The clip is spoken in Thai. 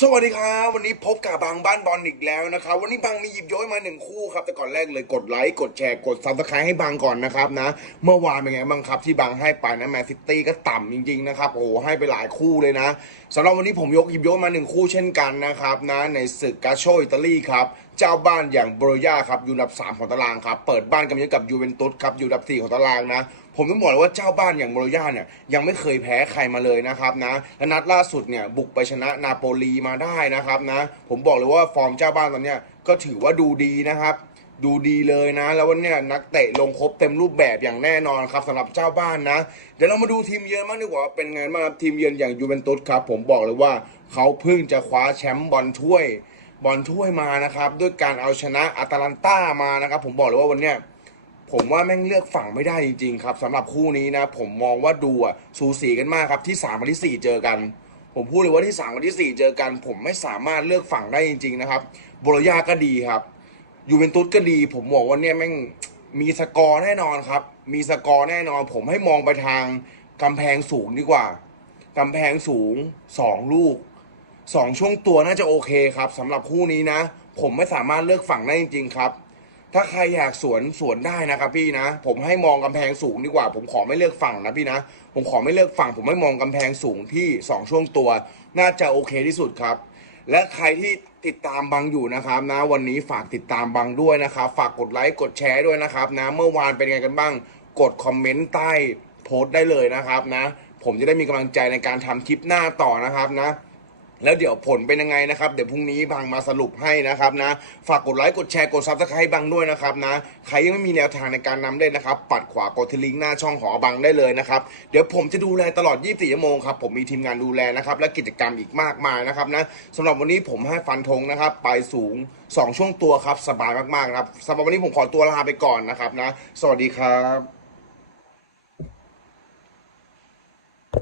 สวัสดีครับ วันนี้พบกับบางบ้านบอลอีกแล้วนะครับ วันนี้บางมีหยิบย้วยมาหนึ่งคู่ครับ แต่ก่อนแรกเลยกดไลค์กดแชร์กดซับสไครต์ให้บางก่อนนะครับนะ เมื่อวานเป็นไงบ้างครับที่บางให้ไปนะแมนซิตี้ก็ต่ำจริงๆนะครับโอ้โหให้ไปหลายคู่เลยนะสำหรับวันนี้ผมยกหยิบย้วยมาหนึ่งคู่เช่นกันนะครับนะในศึกกาโชอิตาลีครับเจ้าบ้านอย่างโบรยาครับอยู่อันดับ 3 ของตารางครับ เปิดบ้านกันกับยูเวนตุสครับอยู่อันดับ 4 ของตารางนะ ผมต้องบอกเลยว่าเจ้าบ้านอย่างโบโรย่าเนี่ยยังไม่เคยแพ้ใครมาเลยนะครับนะและนัดล่าสุดเนี่ยบุกไปชนะนาโปลีมาได้นะครับนะ ผมบอกเลยว่าฟอร์มเจ้าบ้านตอนเนี้ยก็ถือว่าดูดีนะครับดูดีเลยนะ แล้ววันเนี้ยนักเตะลงครบเต็มรูปแบบอย่างแน่นอนครับสำหรับเจ้าบ้านนะ เดี๋ยวเรามาดูทีมเยือนบ้างดีกว่าว่าเป็นไงบ้างครับทีมเยือนอย่างยูเวนตุสครับผมบอกเลยว่าเขาเพิ่งจะคว้าแชมป์บอลถ้วย บอลถ้วยมานะครับ ด้วยการเอาชนะอาตาลันต้ามานะครับ ผมบอกเลยว่าวันเนี้ยผมว่าแม่งเลือกฝั่งไม่ได้จริงๆครับสำหรับคู่นี้นะ ผมมองว่าดูอะสูสีกันมากครับที่3วันที่ 4 เจอกัน ผมพูดเลยว่าที่3วันที่ 4 เจอกัน ผมไม่สามารถเลือกฝั่งได้จริง ๆ นะครับโบโลญาก็ดีครับยูเวนตุสก็ดี ผมบอกว่าเนี่ยแม่งมีสกอร์แน่นอนครับ มีสกอร์แน่นอน ผมให้มองไปทางกำแพงสูงดีกว่า กำแพงสูง 2 ลูก สองช่วงตัวน่าจะโอเคครับสำหรับคู่นี้นะ ผมไม่สามารถเลือกฝั่งได้จริงๆครับ ถ้าใครอยากสวนสวนได้นะครับพี่นะ ผมให้มองกำแพงสูงดีกว่า ผมขอไม่เลือกฝั่งนะพี่นะ ผมขอไม่เลือกฝั่ง ผมไม่มองกำแพงสูงที่สองช่วงตัว น่าจะโอเคที่สุดครับ และใครที่ติดตามบังอยู่นะครับนะ วันนี้ฝากติดตามบังด้วยนะครับ ฝากกดไลค์กดแชร์ด้วยนะครับนะเมื่อวานเป็นไงกันบ้าง กดคอมเมนต์ใต้โพสต์ได้เลยนะครับนะ ผมจะได้มีกำลังใจในการทำคลิปหน้าต่อนะครับนะ แล้วเดี๋ยวผลเป็นยังไงนะครับ เดี๋ยวพรุ่งนี้บางมาสรุปให้นะครับนะ ฝากกดไลค์กดแชร์กดซับสไครต์บางด้วยนะครับนะ ใครยังไม่มีแนวทางในการนำเล่นนะครับ ปัดขวากดที่ลิงก์หน้าช่องของบังได้เลยนะครับ เดี๋ยวผมจะดูแลตลอด 24 ชั่วโมงครับ ผมมีทีมงานดูแลนะครับ และกิจกรรมอีกมากมายนะครับนะสำหรับวันนี้ผมให้ฟันธงนะครับ ไปสูง 2 ช่วงตัวครับ สบายมากๆนะครับสำหรับวันนี้ผมขอตัวลาไปก่อนนะครับนะ สวัสดีครับ